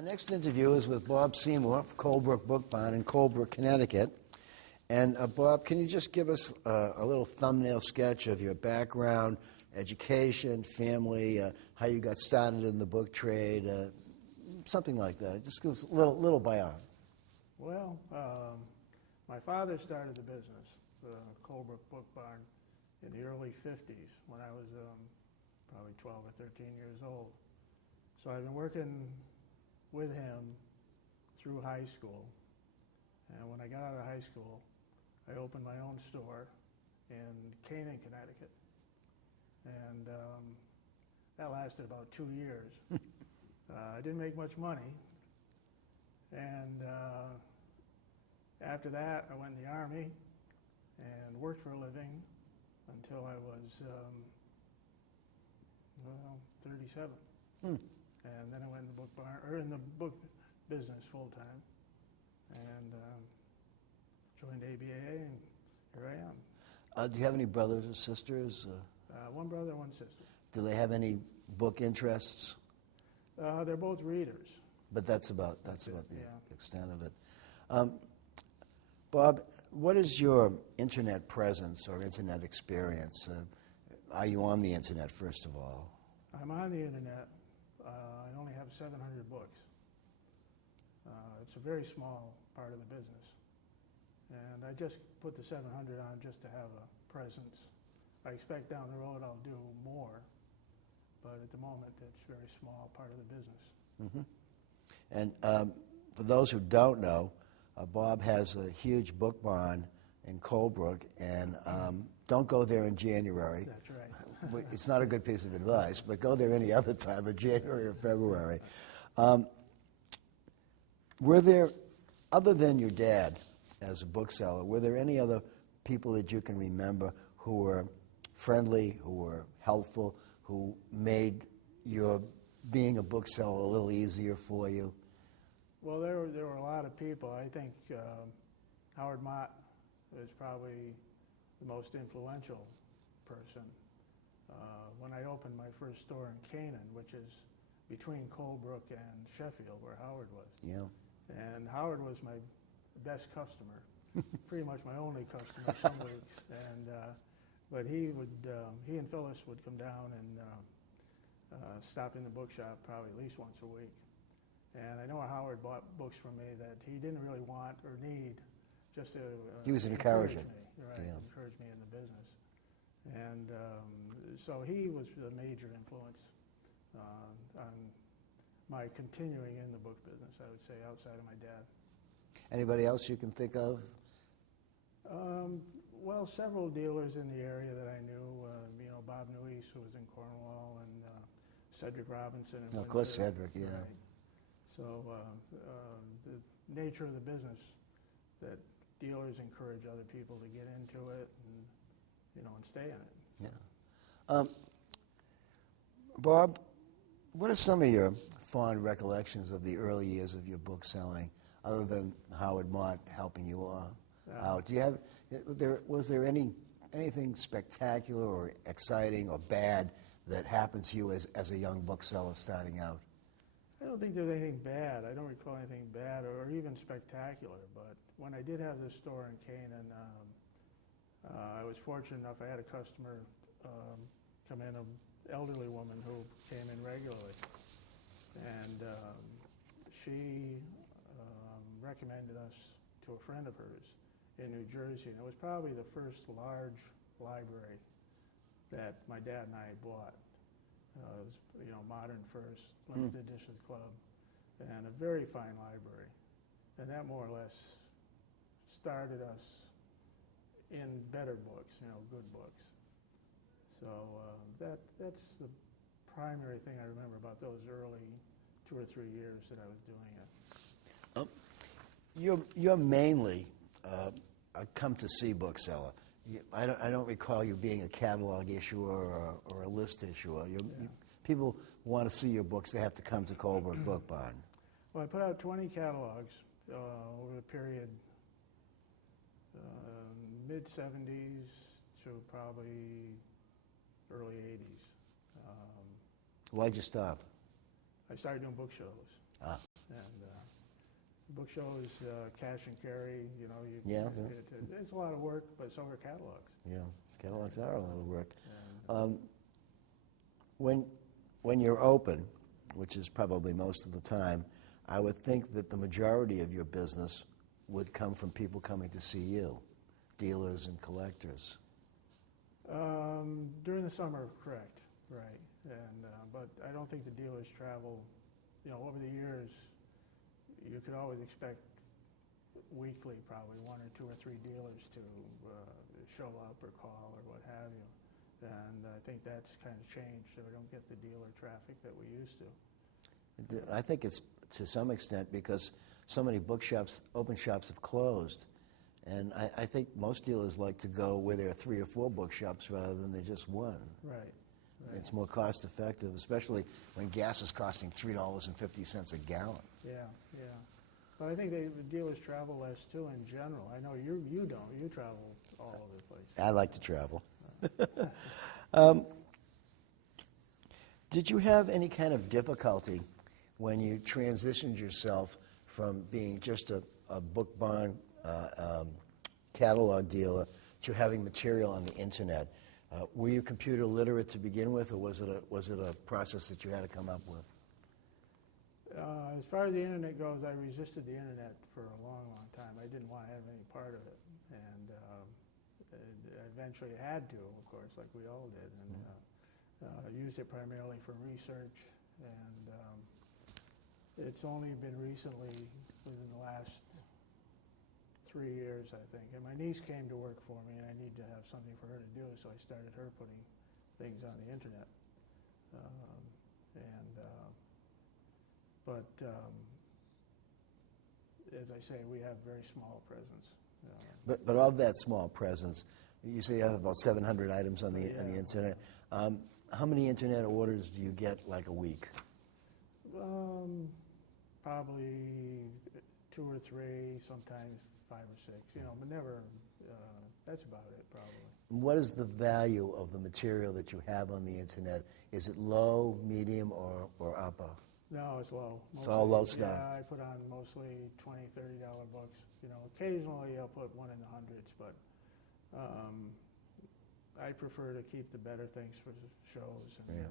Our next interview is with Bob Seymour of Colebrook Book Barn in Colebrook, Connecticut. And Bob, can you just give us a little thumbnail sketch of your background, education, family, how you got started in the book trade, something like that. Just give us a little bio. Well, my father started the business, Colebrook Book Barn, in the early 50s when I was probably 12 or 13 years old. So I've been working with him through high school. And when I got out of high school, I opened my own store in Canaan, Connecticut. And that lasted about 2 years. I didn't make much money. And after that, I went in the Army and worked for a living until I was, 37. And then I went in the book barn, or in the book business full time, and joined ABAA, and here I am. Do you have any brothers or sisters? One brother, one sister. Do they have any book interests? They're both readers. But that's about the extent of it. Bob, what is your internet presence or internet experience? Are you on the internet, first of all? I'm on the internet. I only have 700 books. It's a very small part of the business. And I just put the 700 on just to have a presence. I expect down the road I'll do more, but at the moment it's a very small part of the business. Mm-hmm. And for those who don't know, Bob has a huge book barn in Colebrook, and don't go there in January. That's right. It's not a good piece of advice, but go there any other time of January or February. Were there, other than your dad as a bookseller, were there any other people that you can remember who were friendly, who were helpful, who made your being a bookseller a little easier for you? Well, there were a lot of people. I think Howard Mott is probably the most influential person. When I opened my first store in Canaan, which is between Colebrook and Sheffield, where Howard was. Yeah. And Howard was my best customer, pretty much my only customer some weeks. And but he and Phyllis would come down and stop in the bookshop probably at least once a week. And I know Howard bought books from me that he didn't really want or need, just to he was encourage encouraging. me, right? Yeah. Encourage me in the business. And so he was a major influence on my continuing in the book business, I would say, outside of my dad. Anybody else you can think of? Well, several dealers in the area that I knew, Bob Nuis, who was in Cornwall, and Cedric Robinson. Of course, Cedric, yeah. Right. So the nature of the business, that dealers encourage other people to get into it and stay in it. Yeah. Bob, what are some of your fond recollections of the early years of your book selling, other than Howard Mott helping you out? Do you have? Was there anything spectacular or exciting or bad that happened to you as a young bookseller starting out? I don't think there's anything bad. I don't recall anything bad or even spectacular. But when I did have this store in Canaan, I was fortunate enough. I had a customer come in, an elderly woman who came in regularly, and she recommended us to a friend of hers in New Jersey. And it was probably the first large library that my dad and I bought. It was, modern first, limited editions club, and a very fine library. And that more or less started us in better books, good books. So that's the primary thing I remember about those early 2 or 3 years that I was doing it. You're mainly a come-to-see bookseller. I don't recall you being a catalog issuer or a list issuer. People want to see your books, they have to come to Colebrook Book Barn. Well, I put out 20 catalogs over the period mid-'70s to probably early 80s. Why'd you stop? I started doing book shows. And book shows, cash and carry, you know, Yeah. it's a lot of work, but so are catalogs. Yeah, catalogs are a lot of work. And, When you're open, which is probably most of the time, I would think that the majority of your business would come from people coming to see you, dealers and collectors. during the summer, correct, right. And but I don't think the dealers travel, you know, over the years. You could always expect weekly, probably one or two or three dealers to show up or call or what have you. And I think that's kind of changed, so we don't get the dealer traffic that we used to. I think it's to some extent because so many bookshops, open shops have closed. And I think most dealers like to go where there are 3 or 4 bookshops rather than there's just one. Right. It's more cost effective, especially when gas is costing $3.50 a gallon. Yeah, yeah. But I think the dealers travel less too in general. I know you don't. You travel all over the place. I like to travel. Did you have any kind of difficulty when you transitioned yourself from being just a book barn catalog dealer to having material on the internet? Were you computer literate to begin with, or was it a process that you had to come up with? As far as the internet goes, I resisted the internet for a long, long time. I didn't want to have any part of it, and eventually had to, of course, like we all did, and used it primarily for research. And it's only been recently, within the last 3 years, I think. And my niece came to work for me, and I needed to have something for her to do, so I started her putting things on the internet. But as I say, we have very small presence. But of that small presence, you say you have about 700 items on the internet. How many internet orders do you get like a week? Probably 2 or 3, sometimes 5 or 6. You know, but never. That's about it, probably. What is the value of the material that you have on the internet? Is it low, medium, or upper? No, it's low. It's all low stuff. Yeah, I put on mostly $20, $30 books. You know, occasionally I'll put one in the hundreds, but I prefer to keep the better things for the shows and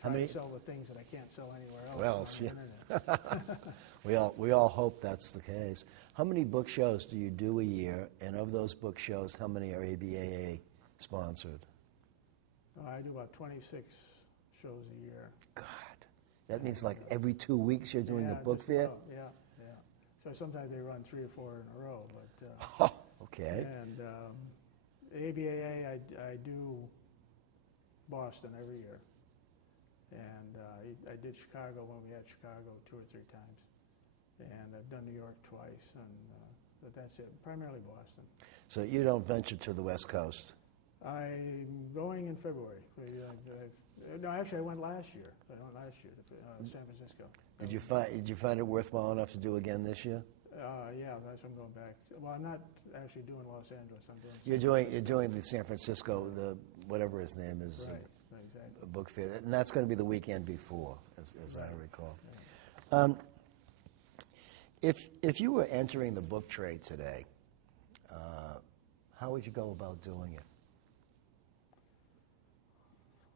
try to sell the things that I can't sell anywhere else on the internet. We all hope that's the case. How many book shows do you do a year, and of those book shows, how many are ABAA sponsored? I do about 26 shows a year. God. That means like every 2 weeks you're doing a book fair? Yeah. So sometimes they run 3 or 4 in a row. Okay. And ABAA, I do Boston every year. And I did Chicago when we had Chicago 2 or 3 times. And I've done New York twice, but that's it, primarily Boston. So you don't venture to the West Coast? I'm going in February. No, actually, I went last year. I went last year to San Francisco. Did you find it worthwhile enough to do again this year? Yeah, that's why I'm going back. Well, I'm not actually doing Los Angeles. I'm doing. You're doing the San Francisco, the whatever his name is, right, exactly. Book fair, and that's going to be the weekend before, as I recall. Yeah. If you were entering the book trade today, how would you go about doing it?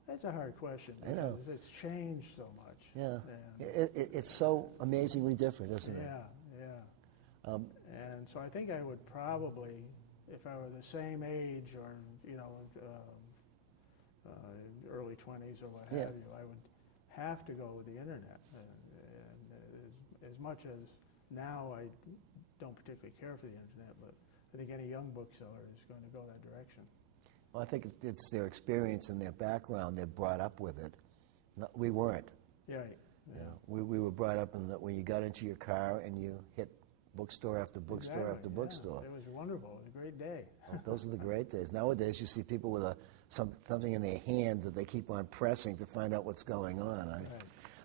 That's a hard question. I know. It's changed so much. Yeah. It's so amazingly different, isn't it? Yeah. And so I think I would probably, if I were the same age or, early 20s or what have you, I would have to go with the internet. And as much as now I don't particularly care for the internet, but I think any young bookseller is going to go that direction. Well, I think it's their experience and their background. They're brought up with it. No, we weren't. Yeah. We were brought up in that when you got into your car and you hit bookstore after bookstore after bookstore. It was wonderful. It was a great day. Well, those are the great days. Nowadays, you see people with something in their hand that they keep on pressing to find out what's going on.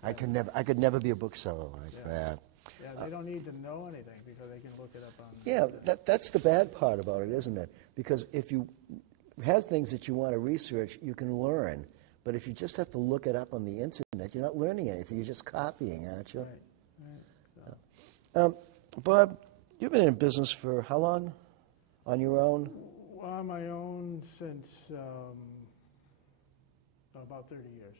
I could never be a bookseller like that. Yeah, they don't need to know anything because they can look it up on. Yeah, that's the bad part about it, isn't it? Because if you have things that you want to research, you can learn. But if you just have to look it up on the internet, you're not learning anything. You're just copying, aren't you? Right, so. Bob, you've been in business for how long on your own? Well, on my own since about 30 years.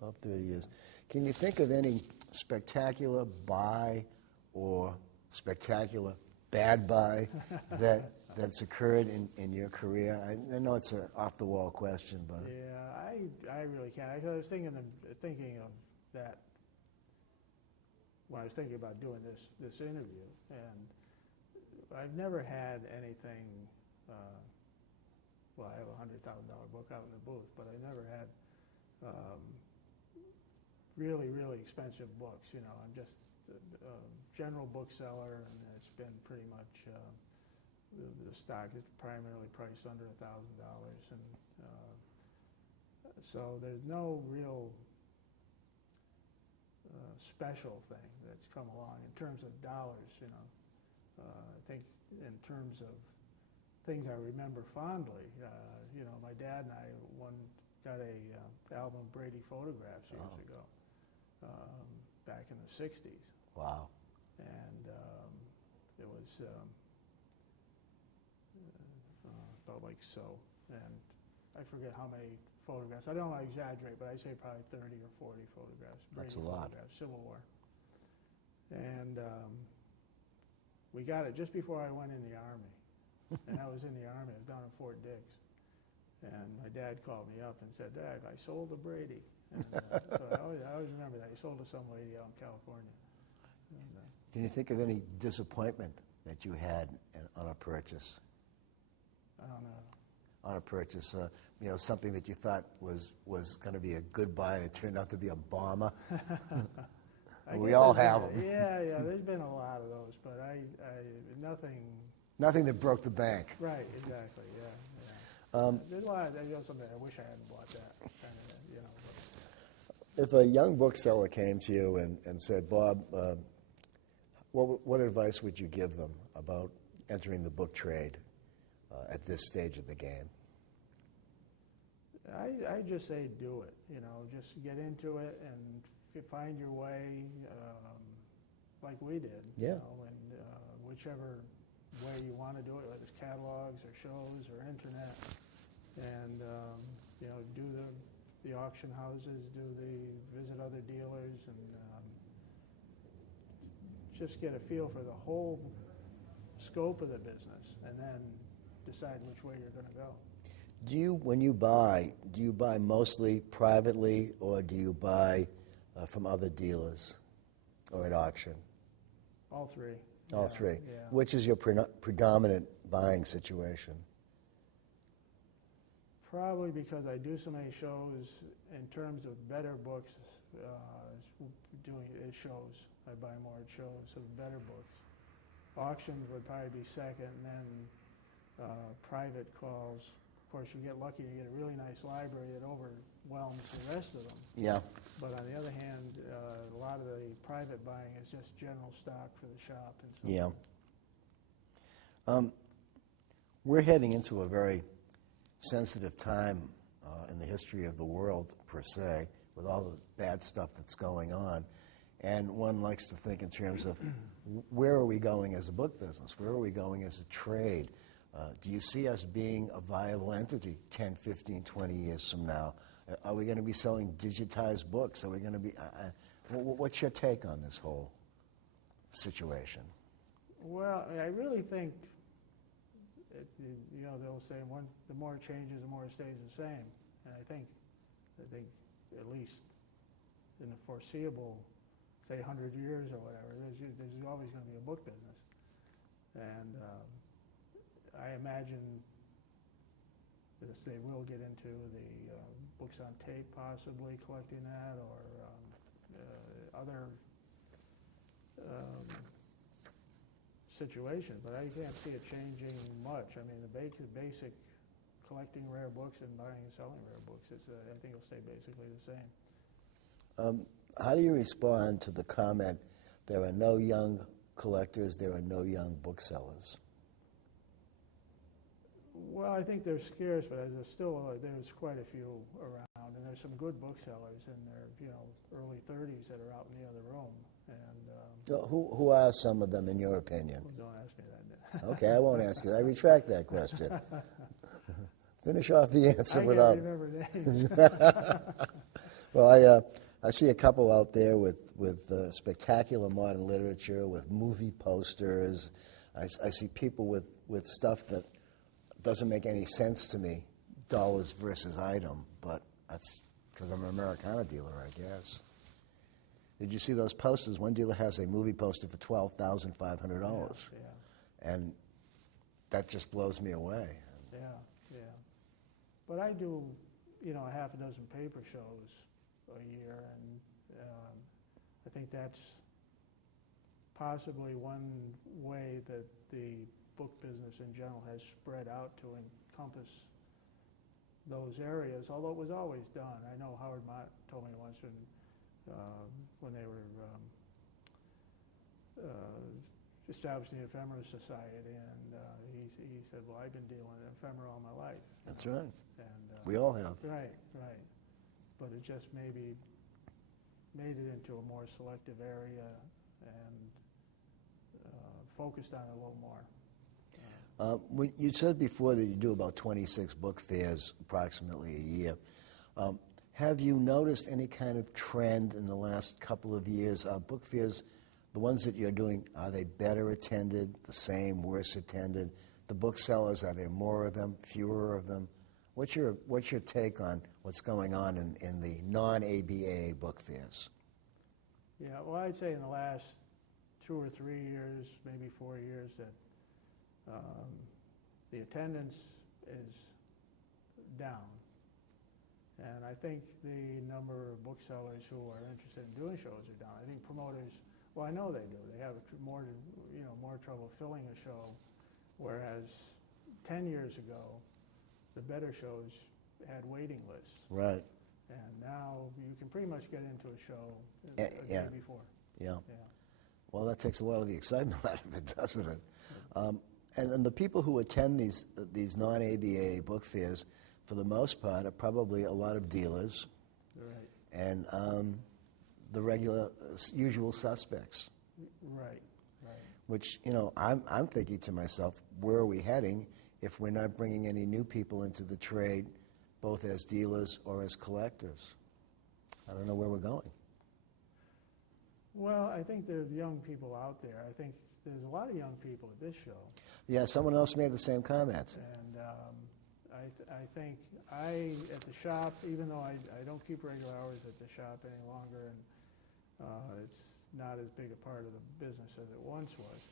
About 30 years. Can you think of any spectacular buy or spectacular bad buy that's occurred in your career? I know it's an off-the-wall question, but... Yeah, I really can't. I was thinking of that when I was thinking about doing this interview, and I've never had anything. Well, I have a $100,000 book out in the booth, but I never had really, really expensive books. You know, I'm just a general bookseller, and it's been pretty much the stock is primarily priced under $1,000, and so there's no real special thing that's come along in terms of dollars. You know, I think in terms of things I remember fondly. You know, my dad and I got a album of Brady photographs years ago, back in the '60s. Wow. And it was about like so. And I forget how many photographs. I don't want to exaggerate, but I'd say probably 30 or 40 photographs. That's a Brady lot. Photographs, Civil War. And we got it just before I went in the Army. And I was in the Army. I was down in Fort Dix. And my dad called me up and said, "Dad, I sold to Brady." And, so I always remember that. He sold to some lady out in California. And, Can you think of any disappointment that you had on a purchase? I don't know. On a purchase, you know, something that you thought was going to be a good buy and it turned out to be a bomber? We all have them. Yeah, there's been a lot of those, but nothing. Nothing that broke the bank. Right, exactly, yeah. There's a lot, something I wish I hadn't bought that, kind of, you know. But. If a young bookseller came to you and said, "Bob, what advice would you give them about entering the book trade at this stage of the game?" I just say do it, you know, just get into it and find your way like we did, Yeah. you know, and whichever way you want to do it, whether it's catalogs or shows or internet, and you know, do the auction houses, visit other dealers, and just get a feel for the whole scope of the business, and then decide which way you're going to go. When you buy, do you buy mostly privately or do you buy from other dealers or at auction? All three. All three. Yeah. Which is your predominant buying situation? Probably because I do so many shows in terms of better books, doing shows. I buy more at shows of better books. Auctions would probably be second, and then private calls. Of course, you get lucky to get a really nice library that overwhelms the rest of them. Yeah. But on the other hand, a lot of the private buying is just general stock for the shop and so on. Yeah. We're heading into a very sensitive time in the history of the world, per se, with all the bad stuff that's going on. And one likes to think in terms of where are we going as a book business? Where are we going as a trade? Do you see us being a viable entity 10, 15, 20 years from now? Are we going to be selling digitized books? Are we going to be... what's your take on this whole situation? Well, I really think, you know, they'll say the more it changes, the more it stays the same. And I think at least in the foreseeable, say 100 years or whatever, there's always going to be a book business. And I imagine they will get into the books on tape, possibly collecting that, or other situations. But I can't see it changing much. I mean, the basic collecting rare books and buying and selling rare books, I think it'll stay basically the same. How do you respond to the comment, there are no young collectors, there are no young booksellers? Well, I think they're scarce, but there's quite a few around, and there's some good booksellers in their early 30s that are out in the other room, and Who are some of them, in your opinion? Well, don't ask me that. Okay, I won't ask you. I retract that question. Finish off the answer I without... can't remember names. Well, I see a couple out there with spectacular modern literature, with movie posters. I see people with stuff that doesn't make any sense to me, dollars versus item, but that's because I'm an Americana dealer, I guess. Did you see those posters? One dealer has a movie poster for $12,500. Yeah. And that just blows me away. Yeah, yeah. But I do, a half a dozen paper shows a year, and I think that's possibly one way that the book business in general has spread out to encompass those areas, although it was always done. I know Howard Mott told me once when they were establishing the Ephemera Society, and he said, well, I've been dealing in ephemera all my life. That's right. And We all have. Right. But it just maybe made it into a more selective area and focused on it a little more. You said before that you do about 26 book fairs approximately a year. Have you noticed any kind of trend in the last couple of years? Book fairs, the ones that you're doing, are they better attended, the same, worse attended? The booksellers, are there more of them, fewer of them? What's your take on what's going on in the non-ABAA book fairs? Yeah, well, I'd say in the last 2 or 3 years, maybe 4 years, that the attendance is down. And I think the number of booksellers who are interested in doing shows are down. I think promoters, well, I know they do. They have more trouble filling a show, whereas 10 years ago, the better shows had waiting lists. Right. And now you can pretty much get into a show a Yeah. day before. Yeah. Well, that takes a lot of the excitement out of it, doesn't it? And the people who attend these non-ABA book fairs, for the most part, are probably a lot of dealers. Right. And the regular, usual suspects. Right. Which, I'm thinking to myself, where are we heading if we're not bringing any new people into the trade, both as dealers or as collectors? I don't know where we're going. Well, I think there's young people out there. I think there's a lot of young people at this show. Yeah, someone else made the same comment. And I think at the shop, even though I don't keep regular hours at the shop any longer, and it's not as big a part of the business as it once was,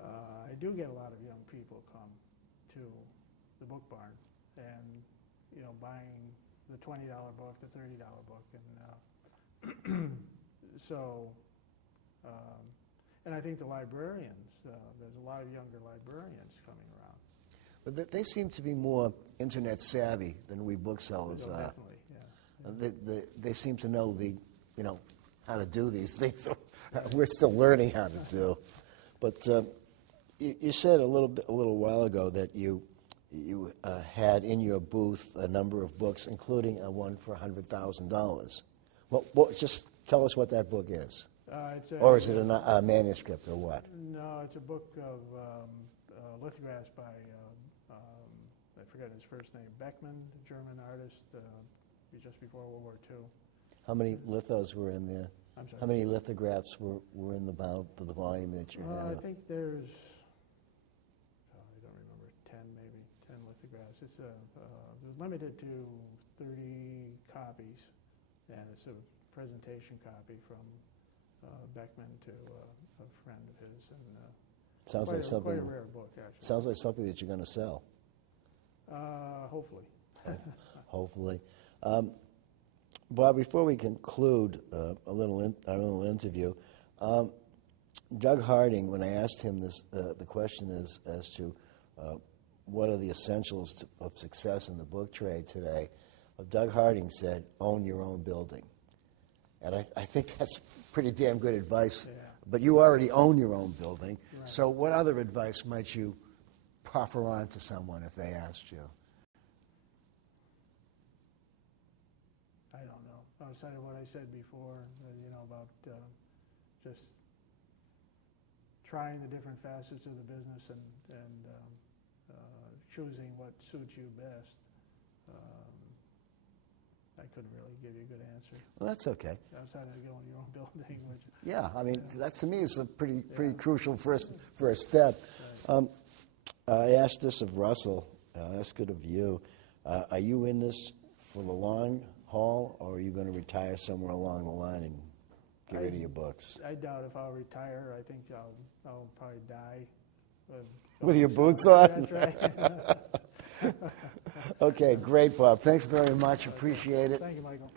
I do get a lot of young people come to the book barn and, buying the $20 book, the $30 book. And so, and I think the librarians, there's a lot of younger librarians coming around. But they seem to be more internet savvy than we booksellers So are. definitely, yeah. They seem to know how to do these things. We're still learning how to do. But you said a little while ago that you had in your booth a number of books, including one for $100,000. Well, just tell us what that book is. Or is it a manuscript or what? No, it's a book of lithographs by, I forget his first name, Beckman, a German artist, just before World War II. How many lithos were in there? I'm sorry? How many lithographs were in the volume that you I had? think there's, I don't remember, 10 maybe, 10 lithographs. It's limited to 30 copies, and it's a presentation copy from Beckman to a friend of his, and Sounds like something. quite a rare book, actually. Sounds like something that you're going to sell. Hopefully. Hopefully. Bob, before we conclude our little interview, Doug Harding, when I asked him this, the question is as to what are the essentials of success in the book trade today, Doug Harding said, own your own building. And I think that's pretty damn good advice. Yeah. But you already own your own building. Right. So what other advice might you proffer on to someone if they asked you? I don't know. Outside of what I said before, about just trying the different facets of the business and choosing what suits you best. I couldn't really give you a good answer. Well, that's okay. Outside of going to your own building, which Yeah, I mean, that to me is a pretty crucial first step. I asked this of Russell. I'll ask it of you. Are you in this for the long haul, or are you going to retire somewhere along the line and get rid of your books? I doubt if I'll retire. I think I'll probably die. With your boots on? That's right. Okay, great, Bob. Thanks very much. Appreciate it. Thank you, Michael.